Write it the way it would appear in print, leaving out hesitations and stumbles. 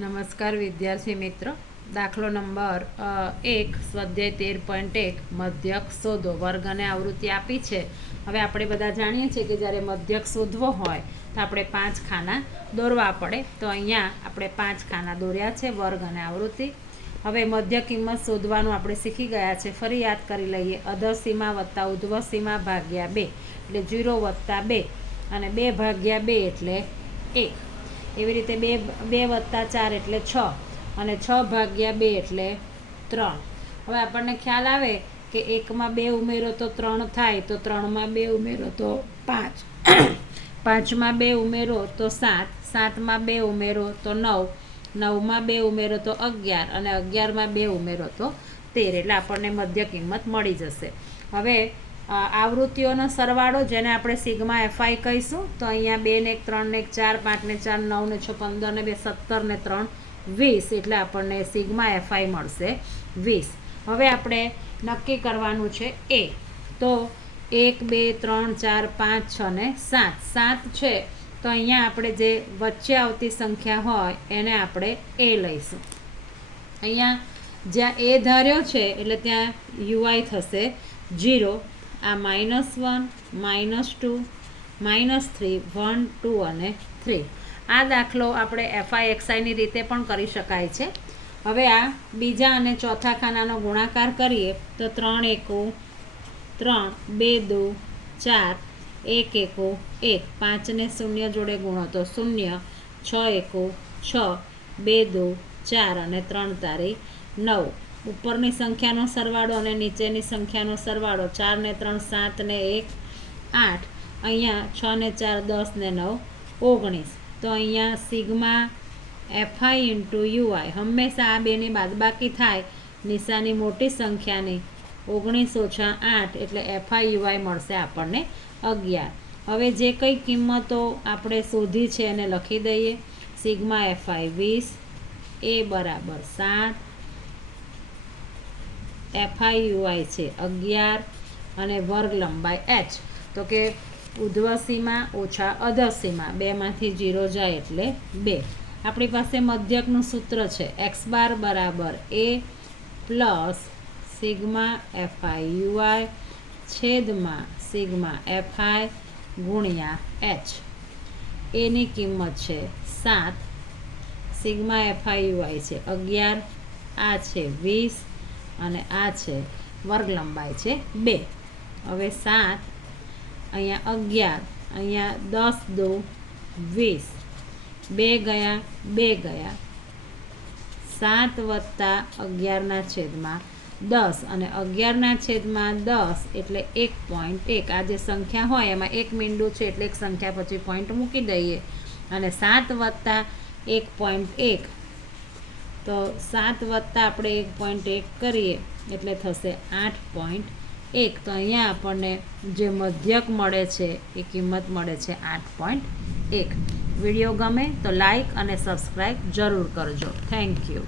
નમસ્કાર વિદ્યાર્થી મિત્રો. દાખલો નંબર 1 સ્વાધ્યાય 13.1 મધ્યક શોધો. વર્ગ અને આવૃત્તિ આપી છે. હવે આપણે બધા જાણીએ છીએ કે જ્યારે મધ્યક શોધવો હોય તો આપણે 5 ખાના દોરવા પડે. તો અહીંયા આપણે 5 ખાના દોર્યા છે, વર્ગ અને આવૃત્તિ. હવે મધ્ય કિંમત શોધવાનું આપણે શીખી ગયા છે. ફરી યાદ કરી લઈએ. અધર સીમા વત્તા ઉધ્વ સીમા ભાગ્યા 2 એટલે 0 વત્તા 2 અને 2 ભાગ્યા 2 એટલે 1. એવી રીતે 2 વત્તા 4 એટલે 6 અને 6 ભાગ્યા 2 એટલે 3. હવે આપણને ખ્યાલ આવે કે 1માં 2 ઉમેરો તો 3 થાય, તો 3માં 2 ઉમેરો તો 5, 5માં 2 ઉમેરો તો 7, 7માં 2 ઉમેરો તો 9, 9માં 2 ઉમેરો તો 11 અને 11માં 2 ઉમેરો તો 13. એટલે આપણને મધ્ય કિંમત મળી જશે. હવે આવૃત્તિઓનો સરવાળો, જેને આપણે સિગ્મા એફઆઈ કહીશું, તો અહીંયા 2 ને 1 3 ને 1 4 5 ને 4 9 ને 6 15 ને 2 17 ને 3 20. એટલે આપણને સિગ્મા એફઆઈ મળશે 20. હવે આપણે નક્કી કરવાનું છે એ. તો 1 2 3 4 5 6 ને 7 7 છે, તો અહીંયા આપણે જે વચ્ચે આવતી સંખ્યા હોય એને આપણે એ લઈશું. અહીંયા જ્યાં એ ધાર્યો છે એટલે ત્યાં યુઆઈ થશે 0. આ -1 -2 -3 1 2 અને 3. આ દાખલો આપણે એફઆઈ એક્સઆઈની રીતે પણ કરી શકાય છે. હવે આ બીજા અને ચોથા ખાનાનો ગુણાકાર કરીએ તો 3 એકુ 3, 2 દુ 4, 1 એકુ 1, 5 ને 0 જોડે ગુણો તો 0, 6 એકુ 6, 2 દુ 4 અને 3 તારી 9. ઉપરની સંખ્યાનો સરવાળો અને નીચેની સંખ્યાનો સરવાળો 4 ને 3 7 ને 1 8. અહીંયા 6 ને 4 10 ને 9 19. તો અહીંયા સિગ્મા એફઆઈ ઇન્ટુ યુઆઈ હંમેશા આ બેની બાદબાકી થાય નિશાની મોટી સંખ્યાની. 19 ઓછા 8 એટલે એફઆઈ યુઆઈ મળશે આપણને 11. હવે જે કંઈ કિંમતો આપણે શોધી છે એને લખી દઈએ. સિગ્મા એફઆઈ 20, એ બરાબર 7, એફઆઈ યુઆઈ છે 11 અને વર્ગ લંબાઈ એચ. તો કે ઉધ્વ સીમા ઓછા અધર સીમા, બેમાંથી 0 જાય એટલે 2. આપણી પાસે મધ્યકનું સૂત્ર છે એક્સ બાર બરાબર એ પ્લસ સિગ્મા એફઆઈ યુઆઈ છેદમાં સિગ્મા એફઆઈ ગુણ્યા એચ. એની કિંમત છે 7, સિગ્મા એફઆઈ યુઆઈ છે 11, આ છે 20 અને આ છે વર્ગ લંબાઈ છે 2. હવે 7 અહીંયા 11, અહીંયા 10 દુ 20, 2 ગયા 2 ગયા, 7 વત્તા 11 છેદમાં 10 અને 11 છેદમાં 10 એટલે 1.1. આ જે સંખ્યા હોય એમાં એક મીંડું છે એટલે એક સંખ્યા પછી પોઈન્ટ મૂકી દઈએ અને 7 વત્તા 1.1, તો 7 વત્તા આપણે 1.1 કરીએ એટલે થશે 8.1. તો અહીંયા આપણને જે મધ્યક મળે છે એ કિંમત મળે છે 8.1. વિડીયો ગમે તો લાઈક અને સબસ્ક્રાઈબ જરૂર કરજો. Thank you.